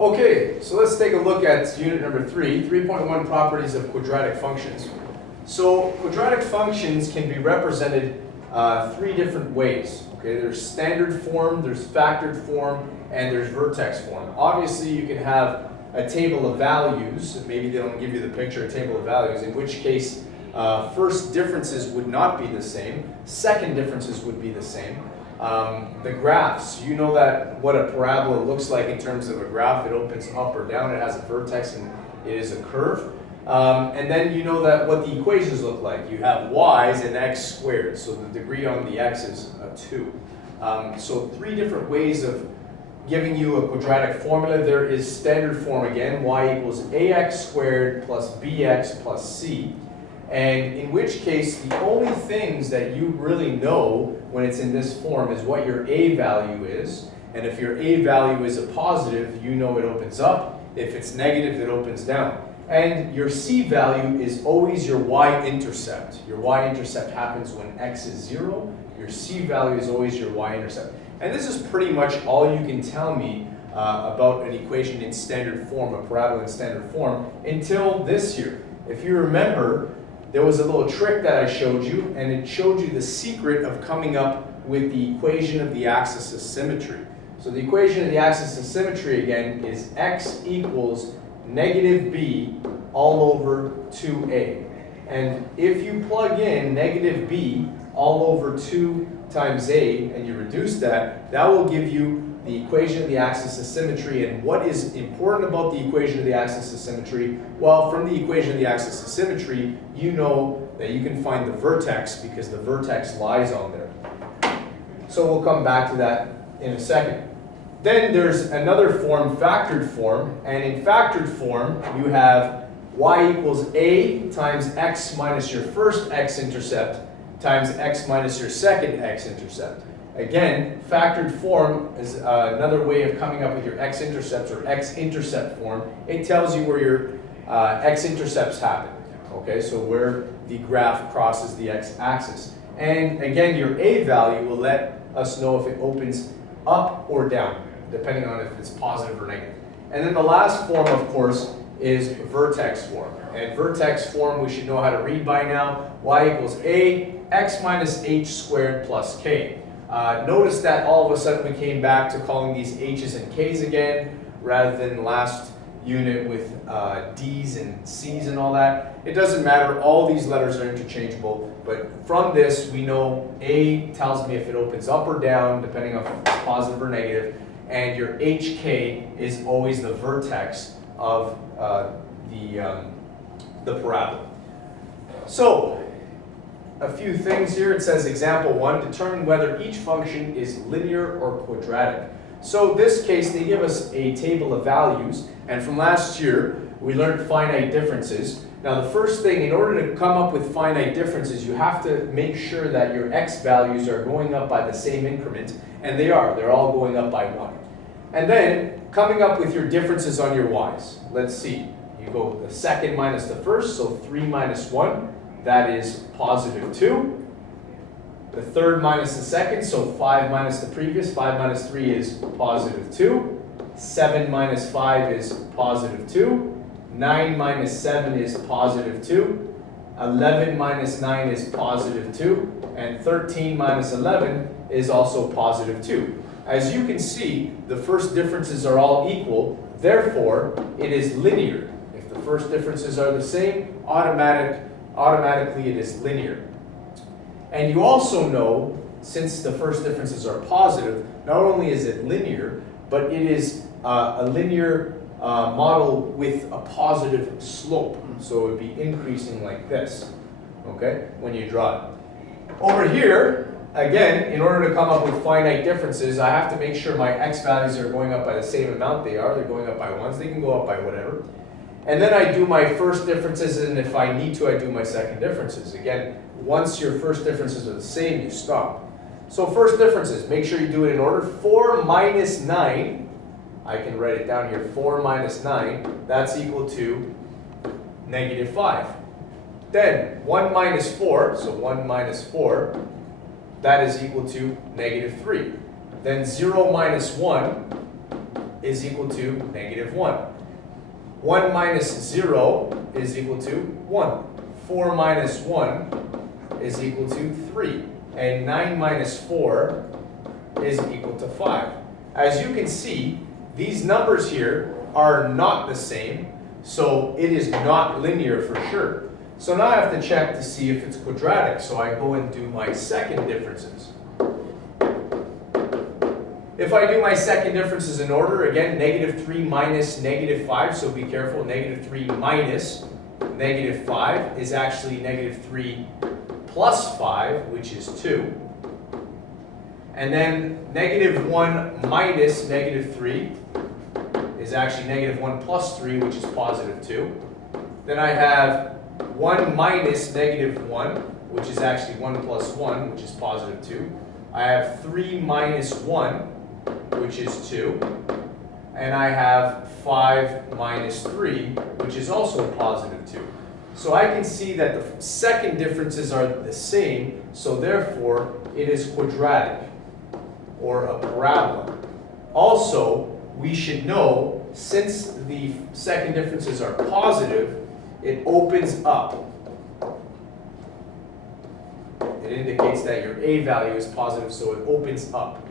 Okay, so let's take a look at unit number 3, 3.1 properties of quadratic functions. So quadratic functions can be represented three different ways. Okay, there's standard form, there's factored form, and there's vertex form. Obviously, you can have a table of values. Maybe they don't give you the picture, a table of values, in which case first differences would not be the same, second differences would be the same. The graphs, you know that what a parabola looks like in terms of a graph. It opens up or down, it has a vertex, and it is a curve. And then you know that what the equations look like. You have y's and x squared, so the degree on the x is 2. So three different ways of giving you a quadratic formula. There is standard form again, y equals ax squared plus bx plus c. And in which case, the only things that you really know when it's in this form is what your a value is. And if your a value is a positive, you know it opens up. If it's negative, it opens down. And your c value is always your y-intercept. Your y-intercept happens when x is 0. Your c value is always your y-intercept. And this is pretty much all you can tell me about an equation in standard form, a parabola in standard form, until this here. If you remember, there was a little trick that I showed you, and it showed you the secret of coming up with the equation of the axis of symmetry. So the equation of the axis of symmetry, again, is x equals negative b all over 2a. And if you plug in negative b all over 2 times a, and you reduce that, that will give you the equation of the axis of symmetry. And what is important about the equation of the axis of symmetry? Well, from the equation of the axis of symmetry, you know that you can find the vertex because the vertex lies on there. So we'll come back to that in a second. Then there's another form, factored form, and in factored form, you have y equals a times x minus your first x-intercept times x minus your second x-intercept. Again, factored form is another way of coming up with your x-intercepts or x-intercept form. It tells you where your x-intercepts happen, okay? So where the graph crosses the x-axis. And again, your a value will let us know if it opens up or down, depending on if it's positive or negative. And then the last form, of course, is vertex form. And vertex form we should know how to read by now. Y equals a x minus h squared plus k. Notice that all of a sudden we came back to calling these h's and k's again, rather than last unit with d's and c's and all that. It doesn't matter, all these letters are interchangeable, but from this we know a tells me if it opens up or down, depending on if it's positive or negative, and your hk is always the vertex of the parabola. So, a few things here. It says example 1, determine whether each function is linear or quadratic. So this case, they give us a table of values, and from last year, we learned finite differences. Now the first thing, in order to come up with finite differences, you have to make sure that your x values are going up by the same increment, and they are. They're all going up by 1. And then, coming up with your differences on your y's. Let's see. You go the second minus the first, so 3 minus 1. That is positive 2. The third minus the second, so 5 minus the previous. 5 minus 3 is positive 2. 7 minus 5 is positive 2. 9 minus 7 is positive 2. 11 minus 9 is positive 2. And 13 minus 11 is also positive 2. As you can see, the first differences are all equal. Therefore, it is linear. If the first differences are the same, automatically it is linear. And you also know, since the first differences are positive, not only is it linear, but it is a linear model with a positive slope. So it would be increasing like this, okay, when you draw it. Over here, again, in order to come up with finite differences, I have to make sure my x values are going up by the same amount they are. They're going up by 1s. They can go up by whatever. And then I do my first differences, and if I need to, I do my second differences. Again, once your first differences are the same, you stop. So first differences, make sure you do it in order. 4 minus 9, I can write it down here, 4 minus 9, that's equal to negative 5. Then 1 minus 4, so 1 minus 4, that is equal to negative 3. Then 0 minus 1, is equal to negative 1. 1 minus 0 is equal to 1. 4 minus 1 is equal to 3. And 9 minus 4 is equal to 5. As you can see, these numbers here are not the same, so it is not linear for sure. So now I have to check to see if it's quadratic, so I go and do my second differences. If I do my second differences in order, again, negative 3 minus negative 5, so be careful, negative 3 minus negative 5 is actually negative 3 plus 5, which is 2. And then negative 1 minus negative 3 is actually negative 1 plus 3, which is positive 2. Then I have 1 minus negative 1, which is actually 1 plus 1, which is positive 2. I have 3 minus 1, which is 2. And I have 5 minus 3, which is also positive 2. So I can see that the second differences are the same, so therefore it is quadratic, or a parabola. Also, we should know, since the second differences are positive, it opens up. It indicates that your A value is positive, so it opens up.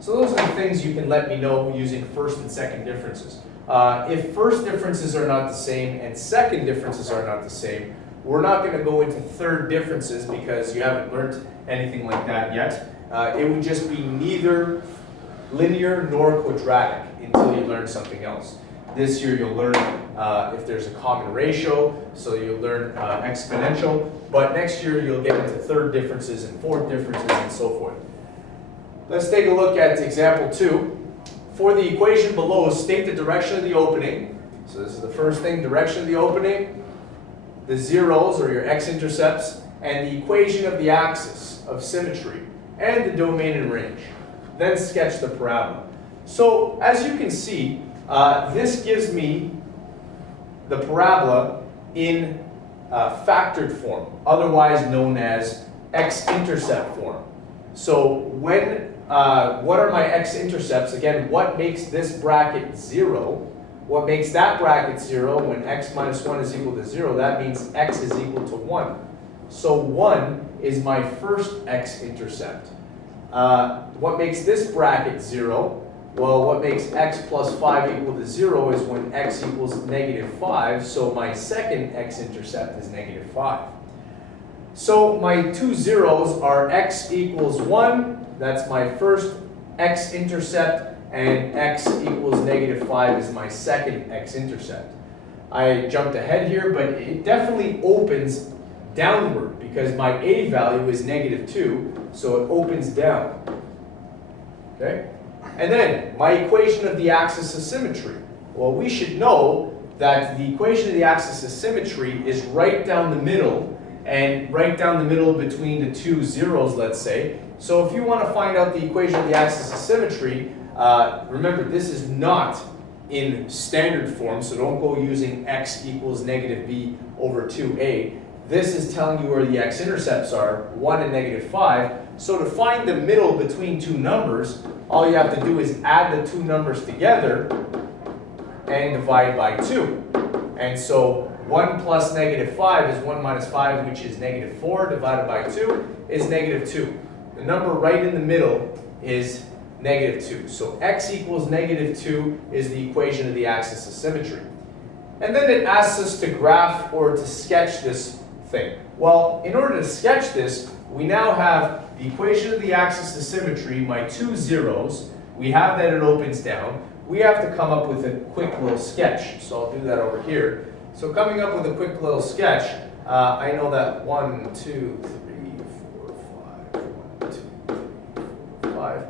So those are the things you can let me know using first and second differences. If first differences are not the same and second differences are not the same, we're not going to go into third differences because you haven't learned anything like that yet. It would just be neither linear nor quadratic until you learn something else. This year you'll learn if there's a common ratio, so you'll learn exponential, but next year you'll get into third differences and fourth differences and so forth. Let's take a look at example 2. For the equation below, state the direction of the opening. So this is the first thing, direction of the opening, the zeros or your x-intercepts, and the equation of the axis of symmetry, and the domain and range. Then sketch the parabola. So as you can see, this gives me the parabola in factored form, otherwise known as x-intercept form. So when, what are my x-intercepts? Again, what makes this bracket 0? What makes that bracket 0 when x minus 1 is equal to 0? That means x is equal to 1. So 1 is my first x-intercept. What makes this bracket 0? Well, what makes x plus 5 equal to 0 is when x equals negative 5, so my second x-intercept is negative 5. So my two zeros are x equals 1, that's my first x-intercept, and x equals negative 5 is my second x-intercept. I jumped ahead here, but it definitely opens downward because my A value is negative 2, so it opens down. Okay? And then, my equation of the axis of symmetry. Well, we should know that the equation of the axis of symmetry is right down the middle, and right down the middle between the two zeros, let's say. So if you want to find out the equation of the axis of symmetry, remember, this is not in standard form, so don't go using x equals negative b over 2a. This is telling you where the x-intercepts are, 1 and negative 5. So to find the middle between two numbers, all you have to do is add the two numbers together and divide by 2. And so 1 plus negative 5 is 1 minus 5, which is negative 4, divided by 2 is negative 2. The number right in the middle is negative 2. So x equals negative 2 is the equation of the axis of symmetry. And then it asks us to graph or to sketch this thing. Well, in order to sketch this, we now have the equation of the axis of symmetry, my two zeros. We have that it opens down. We have to come up with a quick little sketch. So I'll do that over here. So coming up with a quick little sketch, I know that 1, 2, 3, 4, 5, 1, 2, 3, 4, 5.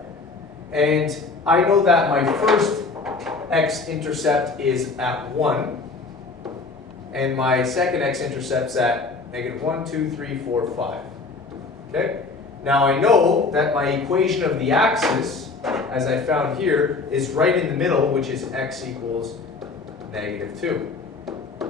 And I know that my first x-intercept is at 1. And my second x-intercept's at negative 1, 2, 3, 4, 5. Okay? Now I know that my equation of the axis, as I found here, is right in the middle, which is x equals negative 2.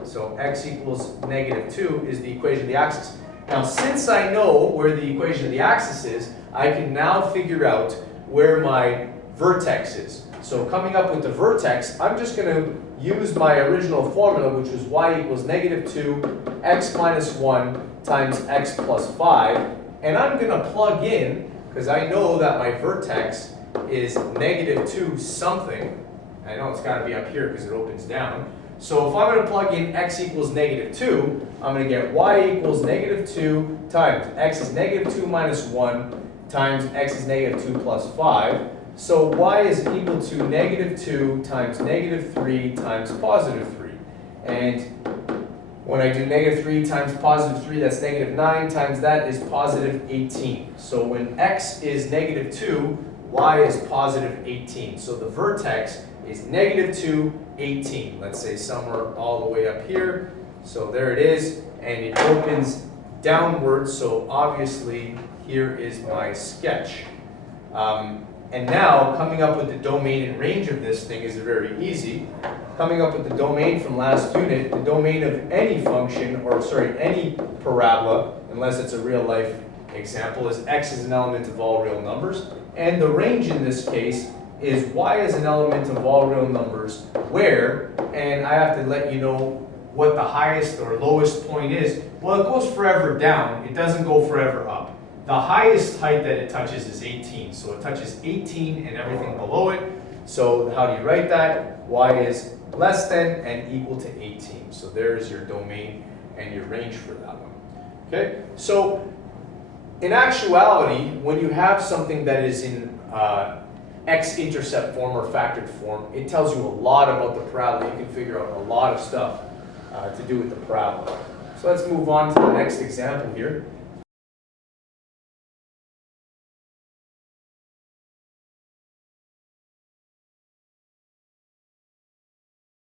So x equals negative 2 is the equation of the axis. Now since I know where the equation of the axis is, I can now figure out where my vertex is. So coming up with the vertex, I'm just going to use my original formula, which was y equals -2 x minus 1 times x plus 5. And I'm going to plug in, because I know that my vertex is -2 something. I know it's got to be up here because it opens down. So if I'm going to plug in x equals -2, I'm going to get y equals -2 times x is -2 minus 1 times x is -2 plus 5. So y is equal to -2 times -3 times +3. And when I do -3 times +3, that's -9 times that is +18. So when x is -2, y is +18. So the vertex is -2, 18. Let's say somewhere all the way up here. So there it is, and it opens downwards. So obviously here is my sketch. And now coming up with the domain and range of this thing is very easy. Coming up with the domain from last unit, the domain of any function, or sorry, any parabola, unless it's a real life example, is x is an element of all real numbers. And the range in this case is y is an element of all real numbers where, and I have to let you know what the highest or lowest point is. Well, it goes forever down, it doesn't go forever up. The highest height that it touches is 18, so it touches 18 and everything below it. So how do you write that? Y is less than and equal to 18. So there is your domain and your range for that one. Okay, so in actuality, when you have something that is in x-intercept form or factored form, it tells you a lot about the parabola. You can figure out a lot of stuff to do with the parabola. So let's move on to the next example here.